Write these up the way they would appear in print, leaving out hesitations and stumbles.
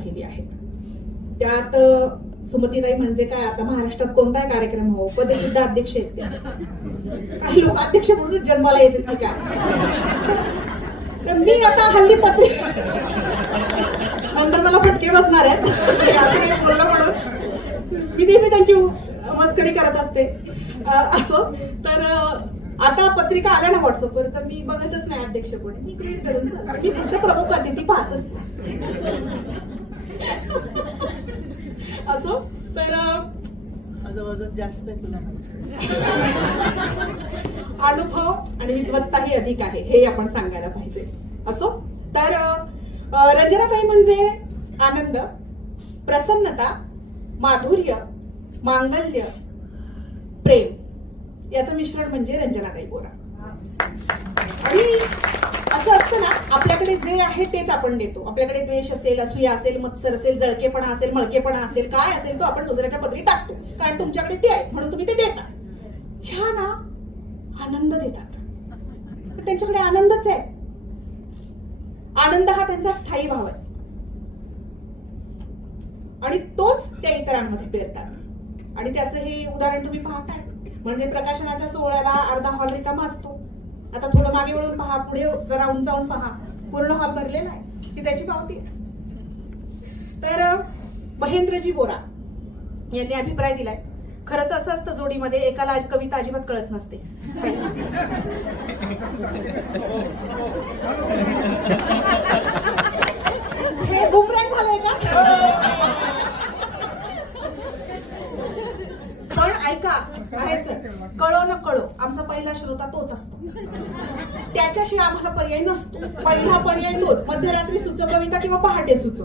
काढलेली आहेत. त्यात सुमतीताई म्हणजे काय, आता महाराष्ट्रात कोणताही कार्यक्रम हो पदे सुद्धा अध्यक्ष आहेत त्या. काही लोक अध्यक्ष म्हणून जन्माला येतात की काय. तर मी आता हल्ली नंतर मला फटके बसणार आहेत बोललं म्हणून मी नेहमी त्यांची मस्करी करत असते. असो तर आता पत्रिका आल्या ना व्हॉट्सअपवर, तर मी बघतच नाही अध्यक्ष कोणी, मी क्रिएट करून मी फक्त प्रमुख करते, ती पाहतच असो. तर माझं वजन जास्त आहे तुला अनुभव आणि विद्वत्ताही अधिक आहे हे आपण सांगायला पाहिजे. असो तर रंजनाताई म्हणजे आनंद, प्रसन्नता, माधुर्य, मांगल्य, प्रेम याचं मिश्रण म्हणजे रंजनाताई बोरा. आणि असं असतं ना, आपल्याकडे जे आहे तेच आपण देतो. आपल्याकडे द्वेष असेल, असूया असेल, मत्सर असेल, जळकेपणा असेल, मळकेपणा असेल, काय असेल तो आपण दुसऱ्याच्या पदरी टाकतो, कारण तुमच्याकडे ते आहे म्हणून तुम्ही ते देता. ह्या ना आनंद देतात, तर त्यांच्याकडे आनंदच आहे. आनंद हा त्यांचा स्थायी भाव आहे आणि तोच त्या इतरांमध्ये पेरतात. आणि त्याचं हे उदाहरण तुम्ही पाहताय, म्हणजे प्रकाशनाच्या सोहळ्याला अर्धा हॉल रिकामा असतो. आता थोडं मागे वळून पहा, पुढे जरा उंचावून पहा, पूर्ण हॉल भरलेला आहे, ती त्याची पावती आहे. तर महेंद्रजी बोरा यांनी अभिप्राय दिलाय, खरं तर असं असतं जोडीमध्ये एकाला कविता अजिबात कळत नसते. हे बुमरॅंग झालंय का? पण ऐका, आहे सर, कळो न कळो आमचा पहिला श्रोता तोच असतो, त्याच्याशिवाय आम्हाला पर्याय नसतो. पहिला पर्याय तोच, मध्यरात्री सुचो कविता किंवा पहाटे सुचो.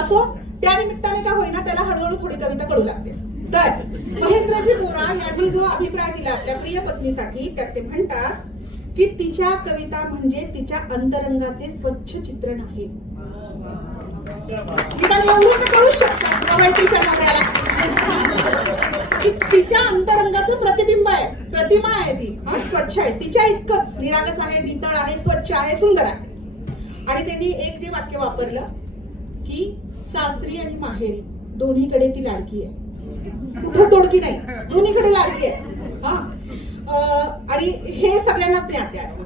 असो त्या निमित्ताने का होईना त्याला हळूहळू थोडी कविता कळू लागते. तर महेंद्रजी बोरा यांनी जो अभिप्राय दिला आपल्या प्रिय पत्नीसाठी, त्यात ते म्हणतात की तिच्या कविता म्हणजे तिच्या अंतरंगाचे स्वच्छ चित्रण आहे. एवढं कळू शकतात तिच्या अंतरंगाचं प्रतिबिंब आहे, प्रतिमा आहे, ती स्वच्छ आहे, तिच्या इतकंच निरागस आहे, नितळ आहे, स्वच्छ आहे, सुंदर आहे. आणि त्यांनी एक जे वाक्य वापरलं की सासरी आणि माहेरी दोन्हीकडे ती लाडकी आहे, कुठं तोडकी नाही, दोन्हीकडे लाडकी आहे. आणि हे सगळ्यांनाच ज्ञात आहे.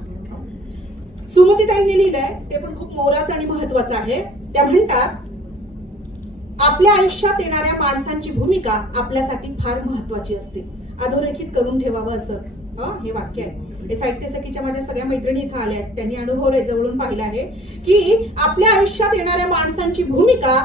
सुमतीताईंनी लिहिलंय ते पण खूप मोलाचं आणि महत्वाचं आहे. त्या म्हणतात, आपल्या आयुष्यात येणाऱ्या माणसांची भूमिका आपल्यासाठी फार महत्वाची असते, अधोरेखित करून ठेवावं असं हे वाक्य आहे. हे साहित्य सखीच्या माझ्या सगळ्या मैत्रिणी इथं आल्या आहेत, त्यांनी अनुभवलंय, जवळून पाहिलं आहे की आपल्या आयुष्यात येणाऱ्या माणसांची भूमिका